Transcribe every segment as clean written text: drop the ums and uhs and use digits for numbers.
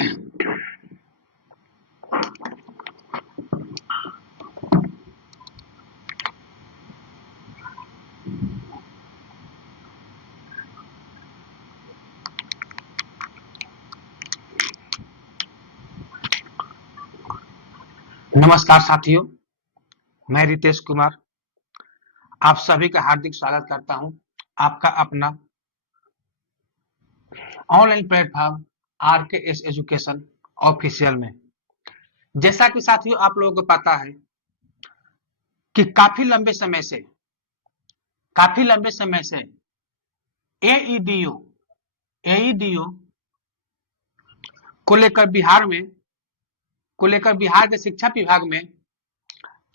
नमस्कार साथियों, मैं रितेश कुमार आप सभी का हार्दिक स्वागत करता हूं आपका अपना online platform RKS education official में। जैसा कि साथियों आप लोगों को पता है कि काफी लंबे समय से एईडीओ को लेकर बिहार के शिक्षा विभाग में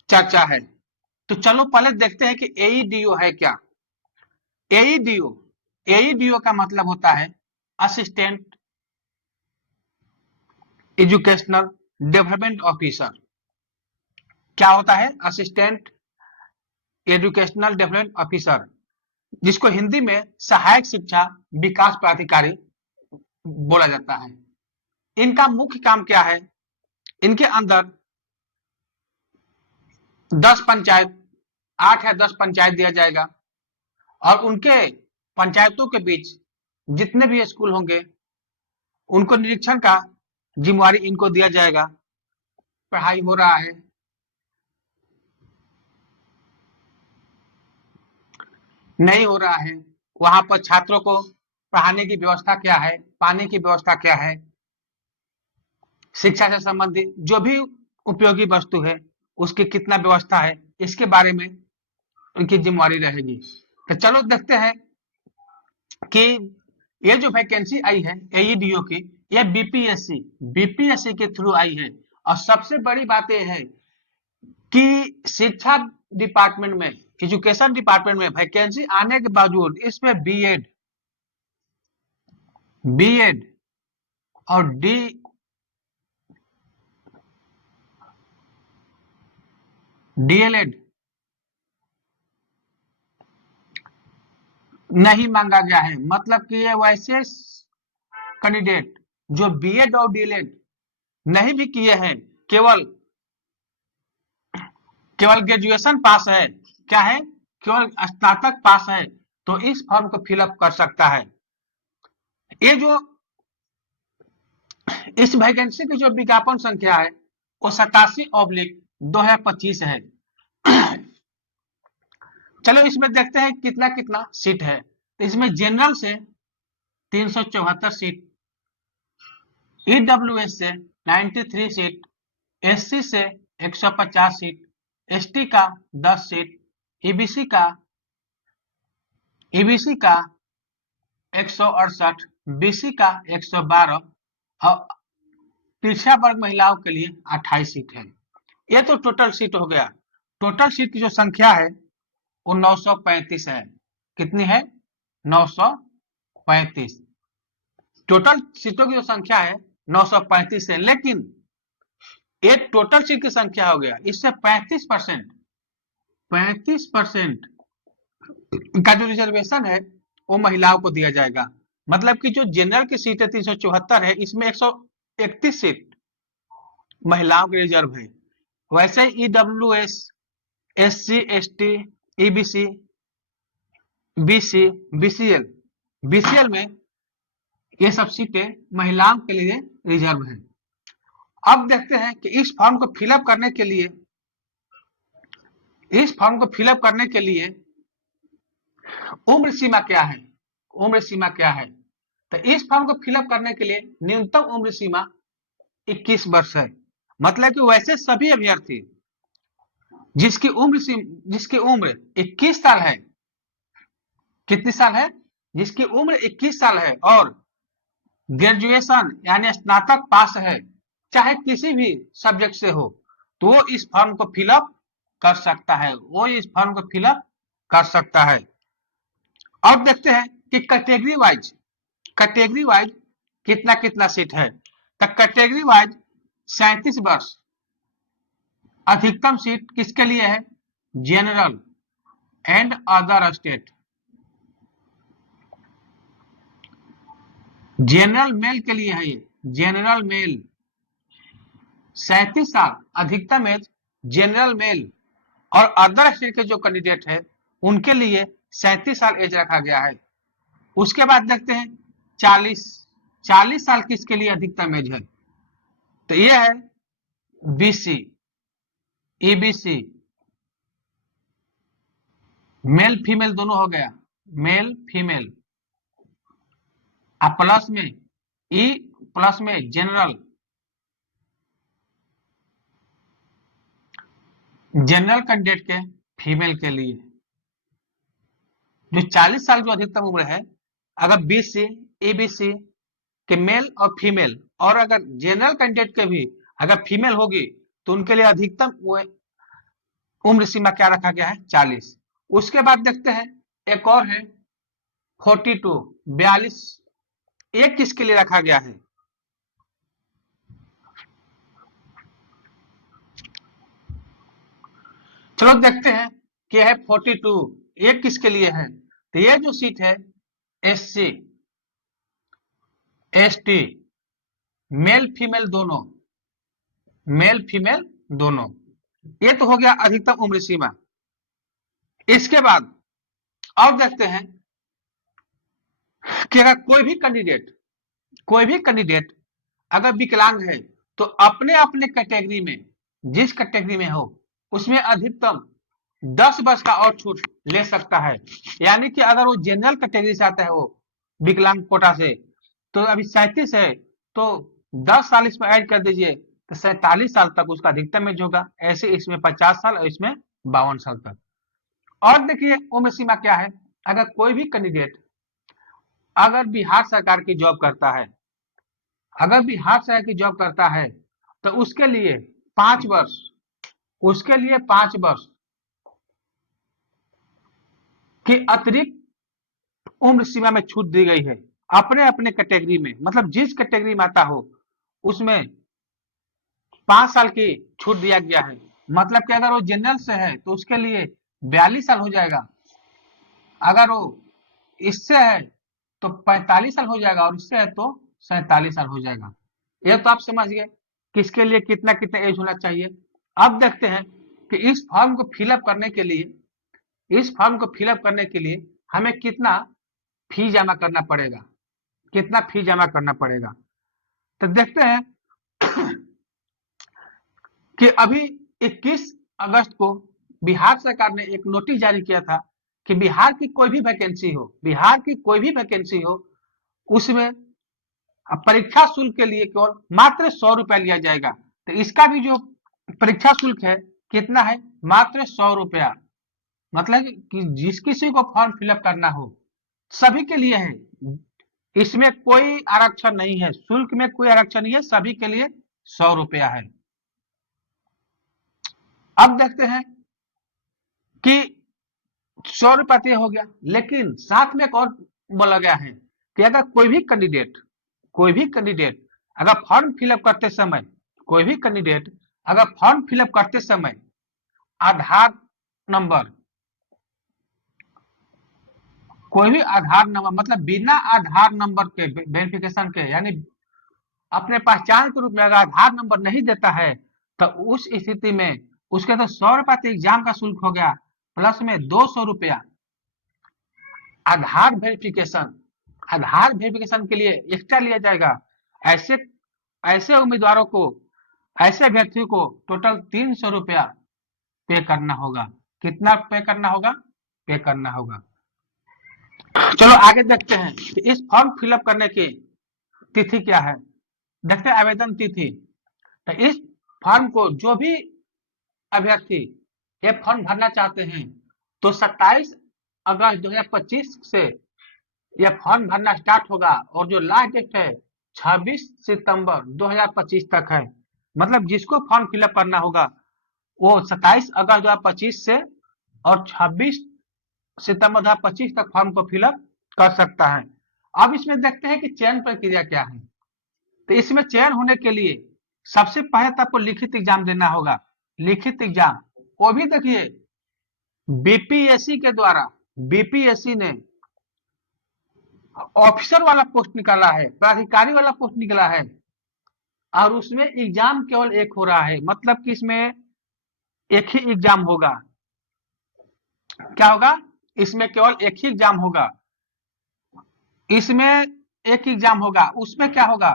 चर्चा है। तो चलो पहले देखते हैं कि एईडीओ है क्या। एईडीओ का मतलब होता है असिस्टेंट एजुकेशनल डेवलपमेंट ऑफिसर। क्या होता है? असिस्टेंट एजुकेशनल डेवलपमेंट ऑफिसर, जिसको हिंदी में सहायक शिक्षा विकास प्राधिकारी बोला जाता है। इनका मुख्य काम क्या है? इनके अंदर 10 पंचायत 8 या 10 पंचायत दिया जाएगा और उनके पंचायतों के बीच जितने भी स्कूल होंगे उनको निरीक्षण का जिम्मेवारी इनको दिया जाएगा। पढ़ाई हो रहा है, नहीं हो रहा है, वहां पर छात्रों को पढ़ाने की व्यवस्था क्या है, पानी की व्यवस्था क्या है, शिक्षा से संबंधित जो भी उपयोगी वस्तु है उसकी कितना व्यवस्था है, इसके बारे में उनकी जिम्मेवारी रहेगी। तो चलो देखते हैं कि ये जो वैकेंसी आई है एईडीओ की, ये बीपीएससी के थ्रू आई है। और सबसे बड़ी बात यह है कि शिक्षा डिपार्टमेंट में, एजुकेशन डिपार्टमेंट में वैकेंसी आने के बावजूद इसमें बीएड और डीएलएड नहीं मांगा गया है। मतलब कि ये वैसे कैंडिडेट जो बीएड और डीएलएड नहीं भी किए हैं, केवल ग्रेजुएशन पास है, क्या है, केवल स्नातक पास है, तो इस फॉर्म को फिलअप कर सकता है। ये जो इस वैकेंसी की जो विज्ञापन संख्या है वो 87/2025 है। चलो इसमें देखते हैं कितना कितना सीट है। इसमें जनरल से 374 सीट, ईडब्ल्यूएस से 93 सीट, एससी से 150 सीट, एसटी का 10 सीट, ईबीसी का 168, बीसी का 112 और पिछड़ा वर्ग महिलाओं के लिए 28 सीट है। ये तो टोटल सीट हो गया। टोटल सीट की जो संख्या है वो 935 है। कितनी है? 935। टोटल सीटों की जो संख्या है 935 है, लेकिन ये टोटल सीट की संख्या हो गया, इससे 35% का जो रिजर्वेशन है वो महिलाओं को दिया जाएगा। मतलब कि जो जनरल की सीट है 374 है, इसमें 131 सीट महिलाओं के रिजर्व है। वैसे EWS, SC, ST, EBC, BC, BCL में ये सब सीटें महिलाओं के लिए रिजर्व है। अब देखते हैं कि इस फॉर्म को फिलअप करने के लिए उम्र सीमा क्या है? तो इस फॉर्म को फिलअप करने के लिए न्यूनतम उम्र सीमा 21 वर्ष है। मतलब कि वैसे सभी अभ्यर्थी जिसकी उम्र 21 साल है, कितनी साल है? जिसकी उम्र 21 साल है और ग्रेजुएशन यानी स्नातक पास है, चाहे किसी भी सब्जेक्ट से हो, तो वो इस फॉर्म को फिलअप कर सकता है। अब देखते हैं कि कैटेगरी वाइज कितना कितना सीट है। तो कैटेगरी वाइज 37 वर्ष अधिकतम सीट किसके लिए है? General and other state. General mail के लिए है ये, जनरल मेल 37 साल अधिकतम एज जनरल मेल और अदर स्टेट के जो कैंडिडेट है उनके लिए 37 साल एज रखा गया है। उसके बाद देखते हैं 40 साल किसके लिए अधिकतम एज है, तो ये है बीसी, ईबीसी, मेल फीमेल दोनों हो गया, मेल फीमेल, अब प्लस में ई प्लस में जनरल, जनरल कैंडिडेट के फीमेल के लिए जो 40 साल जो अधिकतम उम्र है, अगर बीसी ईबीसी के मेल और फीमेल और अगर जनरल कैंडिडेट के भी अगर फीमेल होगी तो उनके लिए अधिकतम उम्र सीमा क्या रखा गया है 40। उसके बाद देखते हैं एक और है 42 42, ये किसके लिए रखा गया है, चलो देखते हैं क्या है 42, ये किसके लिए है, तो ये जो सीट है एससी एसटी मेल फीमेल दोनों, मेल फीमेल दोनों, ये तो हो गया अधिकतम उम्र सीमा। इसके बाद और देखते हैं कि अगर कोई भी कैंडिडेट अगर विकलांग है तो अपने अपने कैटेगरी में जिस कैटेगरी में हो उसमें अधिकतम 10 वर्ष का और छूट ले सकता है। यानी कि अगर वो जनरल कैटेगरी से आता है वो विकलांग कोटा से, तो अभी 37 है तो 10 साल इसमें ऐड कर दीजिए तो 47 साल तक उसका अधिकतम एज होगा। ऐसे इसमें 50 साल और इसमें 52 साल तक। और देखिए उम्र सीमा क्या है, अगर कोई भी कैंडिडेट अगर बिहार सरकार की जॉब करता है, अगर बिहार सरकार की जॉब करता है तो उसके लिए 5 वर्ष, उसके लिए 5 वर्ष की अतिरिक्त उम्र सीमा में छूट दी गई है अपने अपने कैटेगरी में, मतलब जिस कैटेगरी में आता हो उसमें 5 साल की छूट दिया गया है। मतलब कि अगर वो जनरल से है तो उसके लिए 42 साल हो जाएगा, अगर वो इससे है तो 45 साल हो जाएगा और इससे है तो 47 साल हो जाएगा। ये तो आप समझ गए किसके लिए कितना कितना एज होना चाहिए। अब देखते हैं कि इस फॉर्म को फिलअप करने के लिए, इस फॉर्म को फिलअप करने के लिए हमें कितना फी जमा करना पड़ेगा, कितना फी जमा करना पड़ेगा। तो देखते हैं कि अभी 21 अगस्त को बिहार सरकार ने एक नोटिस जारी किया था कि बिहार की कोई भी वैकेंसी हो, बिहार की कोई भी वैकेंसी हो उसमें परीक्षा शुल्क के लिए केवल मात्र 100 रुपया लिया जाएगा। तो इसका भी जो परीक्षा शुल्क है कितना है, मात्र 100 रुपया। मतलब कि जिस किसी को फॉर्म फिलअप करना हो सभी के लिए है, इसमें कोई आरक्षण नहीं है, शुल्क में कोई आरक्षण नहीं है, सभी के लिए 100 रुपया है। अब देखते हैं कि 100 रुपया हो गया, लेकिन साथ में एक और बोला गया है कि अगर कोई भी कैंडिडेट अगर फॉर्म फिलअप करते समय, कोई भी कैंडिडेट अगर फॉर्म फिलअप करते समय आधार नंबर, कोई भी आधार नंबर मतलब बिना आधार नंबर के वेरिफिकेशन के, यानी अपने पहचान के रूप में अगर आधार नंबर नहीं देता है तो उस स्थिति में उसके तो 100 रुपया तो एग्जाम का शुल्क हो गया, प्लस में 200 रुपया आधार वेरिफिकेशन, आधार वेरिफिकेशन के लिए एक्स्ट्रा लिया जाएगा। ऐसे ऐसे उम्मीदवारों को, ऐसे अभ्यर्थियों को टोटल 300 रुपया पे करना होगा। कितना पे करना होगा, पे करना होगा। चलो आगे देखते हैं कि इस फॉर्म फिलअप करने की तिथि क्या है। देखते हैं आवेदन तिथि। तो इस फॉर्म को जो भी अभ्यर्थी ये फॉर्म भरना चाहते हैं तो 27 अगस्त 2025 से यह फॉर्म भरना स्टार्ट होगा और जो लास्ट डेट है 26 सितंबर 2025 तक है। मतलब जिसको फॉर्म फिलअप करना होगा वो 27 अगस्त 2025 से और 26 सितंबर 2025 तक फॉर्म को फिलअप कर सकता है। अब इसमें देखते हैं कि चयन प्रक्रिया क्या है। तो इसमें चयन होने के लिए सबसे पहले तो आपको लिखित एग्जाम देना होगा, लिखित एग्जाम। वो भी देखिए बीपीएससी के द्वारा, बीपीएससी ने ऑफिसर वाला पोस्ट निकाला है, प्राधिकारी वाला पोस्ट निकाला है, और उसमें एग्जाम केवल एक हो रहा है, मतलब कि इसमें एक ही एग्जाम होगा। क्या होगा? इसमें केवल एक ही एग्जाम होगा। इसमें एक एग्जाम होगा, उसमें क्या होगा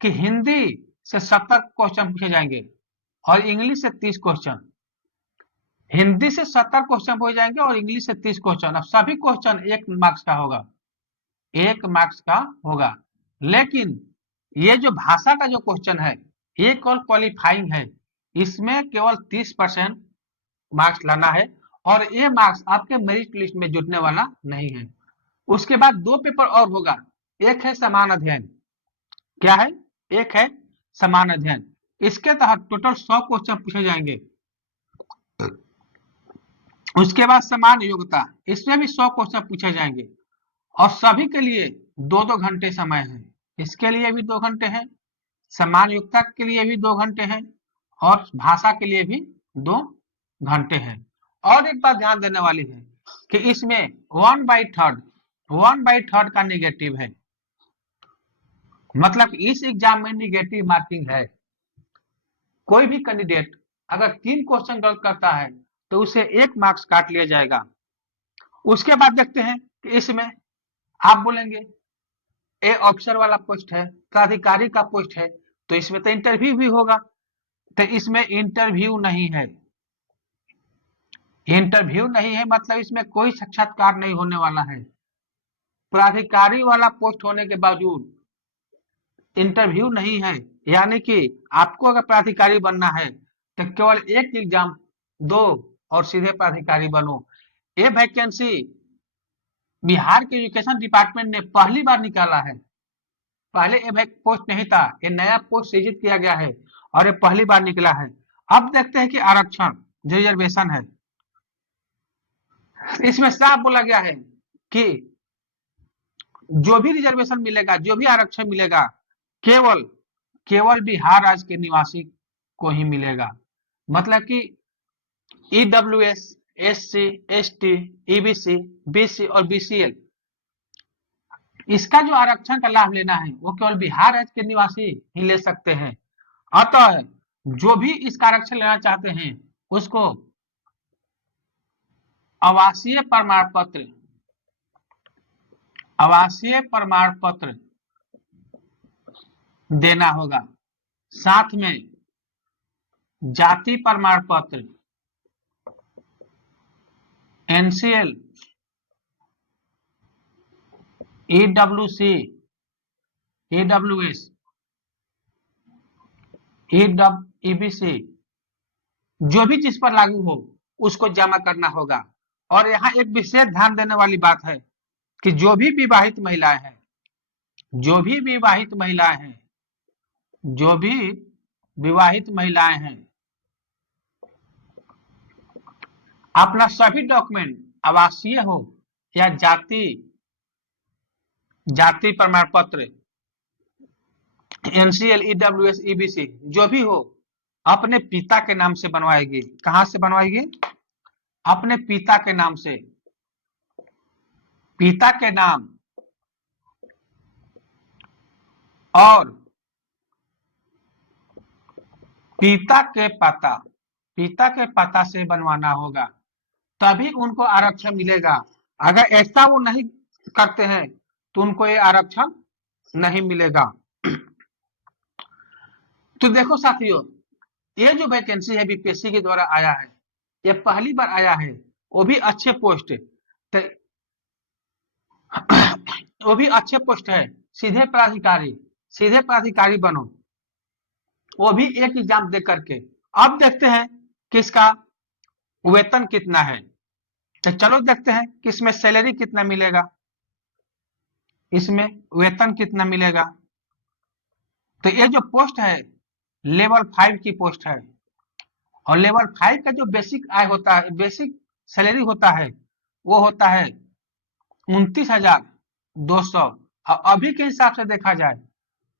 कि हिंदी से 70 क्वेश्चन पूछे जाएंगे और इंग्लिश से 30 क्वेश्चन। हिंदी से 70 क्वेश्चन पूछे जाएंगे और इंग्लिश से 30 क्वेश्चन। अब सभी क्वेश्चन 1 मार्क्स का होगा, 1 मार्क्स का होगा। लेकिन ये जो भाषा का जो क्वेश्चन है ये केवल क्वालिफाइंग है, इसमें केवल 30% मार्क्स लाना है और ये मार्क्स आपके मेरिट लिस्ट में जुटने वाला नहीं है। उसके बाद 2 पेपर और होगा, एक है समान अध्ययन। क्या है? एक है समान अध्ययन। इसके तहत टोटल 100 क्वेश्चन पूछे जाएंगे। उसके बाद समान योग्यता, इसमें भी 100 क्वेश्चन पूछे जाएंगे और सभी के लिए 2-2 घंटे समय है। इसके लिए भी 2 घंटे है, समान योग्यता के लिए भी 2 घंटे है और भाषा के लिए भी 2 घंटे है। और एक बात ध्यान देने वाली है कि इसमें 1/3 का नेगेटिव है, मतलब इस एग्जाम में नेगेटिव मार्किंग है। कोई भी कैंडिडेट अगर 3 क्वेश्चन गलत करता है तो उसे 1 मार्क्स काट लिया जाएगा। उसके बाद देखते हैं कि इसमें आप बोलेंगे ये ऑफिसर वाला पोस्ट है, प्राधिकारी का पोस्ट है, तो इसमें तो इंटरव्यू भी होगा। तो इसमें इंटरव्यू नहीं है, इंटरव्यू नहीं है मतलब इसमें कोई साक्षात्कार नहीं होने वाला है। प्राधिकारी वाला पोस्ट होने के बावजूद इंटरव्यू नहीं है, यानी कि आपको अगर प्राधिकारी बनना है तो केवल एक एग्जाम दो और सीधे प्राधिकारी बनो। ये वैकेंसी बिहार के एजुकेशन डिपार्टमेंट ने पहली बार निकाला है, पहले ये पोस्ट नहीं था, ये नया पोस्ट सृजित किया गया है और ये पहली बार निकला है। अब देखते हैं कि आरक्षण जो रिजर्वेशन है, इसमें साफ बोला गया है कि जो भी रिजर्वेशन मिलेगा, जो भी आरक्षण मिलेगा, केवल बिहार राज्य के निवासी को ही मिलेगा। मतलब कि EWS, SC, ST, EBC, BC और बीसीएल, इसका जो आरक्षण का लाभ लेना है वो केवल बिहार राज्य के निवासी ही ले सकते हैं। अतः जो भी इसका आरक्षण लेना चाहते हैं उसको आवासीय प्रमाण पत्र देना होगा, साथ में जाति प्रमाण पत्र, एनसीएल, ईडब्ल्यूसी, ईडब्ल्यूएस, ईबीसी, जो भी जिस पर लागू हो उसको जमा करना होगा। और यहाँ एक विशेष ध्यान देने वाली बात है कि जो भी विवाहित महिलाएं हैं, जो भी विवाहित महिलाएं हैं, अपना सभी डॉक्यूमेंट आवासीय हो या जाति प्रमाण पत्र, एनसीएल, ईडब्ल्यूएस, ईबीसी जो भी हो अपने पिता के नाम से बनवाएगी। कहां से बनवाएगी? अपने पिता के नाम से, पिता के नाम और पिता के पता से बनवाना होगा, तभी उनको आरक्षण मिलेगा। अगर ऐसा वो नहीं करते हैं तो उनको ये आरक्षण नहीं मिलेगा। तो देखो साथियों, ये जो वैकेंसी है बीपीएससी के द्वारा आया है, ये पहली बार आया है, वो भी अच्छे पोस्ट, वो भी अच्छे पोस्ट है, सीधे प्राधिकारी बनो, वो भी एक एग्जाम दे करके। अब देखते हैं कि इसका वेतन कितना है, तो चलो देखते हैं कि इसमें सैलरी कितना मिलेगा, इसमें वेतन कितना मिलेगा। तो ये जो पोस्ट है लेवल 5 की पोस्ट है और लेवल 5 का जो बेसिक आय होता है, बेसिक सैलरी होता है, वो होता है 29,200 और अभी के हिसाब से देखा जाए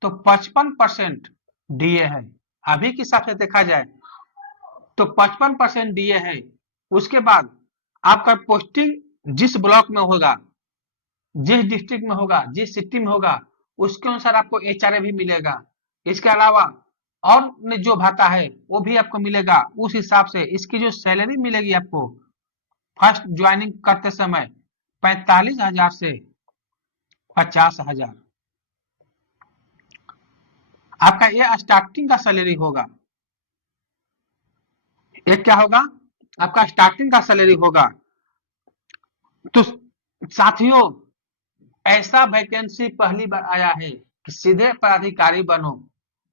तो 55% डीए है। अभी के हिसाब से देखा जाए तो 55% डीए है। उसके बाद आपका पोस्टिंग जिस ब्लॉक में होगा, जिस डिस्ट्रिक्ट में होगा, जिस सिटी में होगा, उसके अनुसार आपको एचआरए भी मिलेगा। इसके अलावा और जो भाता है वो भी आपको मिलेगा। उस हिसाब से इसकी जो सैलरी मिलेगी आपको फर्स्ट ज्वाइनिंग करते समय 45,000 से 50,000 आपका ये स्टार्टिंग का सैलरी होगा। ये क्या होगा? आपका स्टार्टिंग का सैलरी होगा। तो साथियों, ऐसा वैकेंसी पहली बार आया है कि सीधे पदाधिकारी बनो,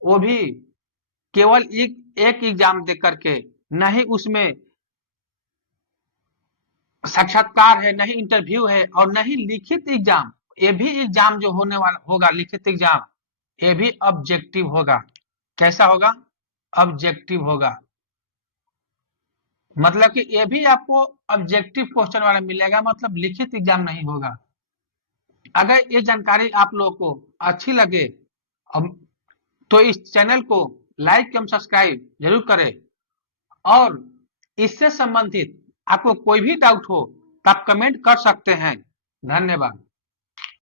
वो भी केवल एक एग्जाम दे करके, नहीं उसमें साक्षात्कार है, नहीं इंटरव्यू है और नहीं लिखित एग्जाम। ये भी एग्जाम जो होने वाला होगा लिखित एग्जाम, ये भी ऑब्जेक्टिव होगा। कैसा होगा? ऑब्जेक्टिव होगा। मतलब कि ये भी आपको ऑब्जेक्टिव क्वेश्चन वाला मिलेगा, मतलब लिखित एग्जाम नहीं होगा। अगर ये जानकारी आप लोगों को अच्छी लगे तो इस चैनल को लाइक एवं सब्सक्राइब जरूर करें, और इससे संबंधित आपको कोई भी डाउट हो तो आप कमेंट कर सकते हैं। धन्यवाद।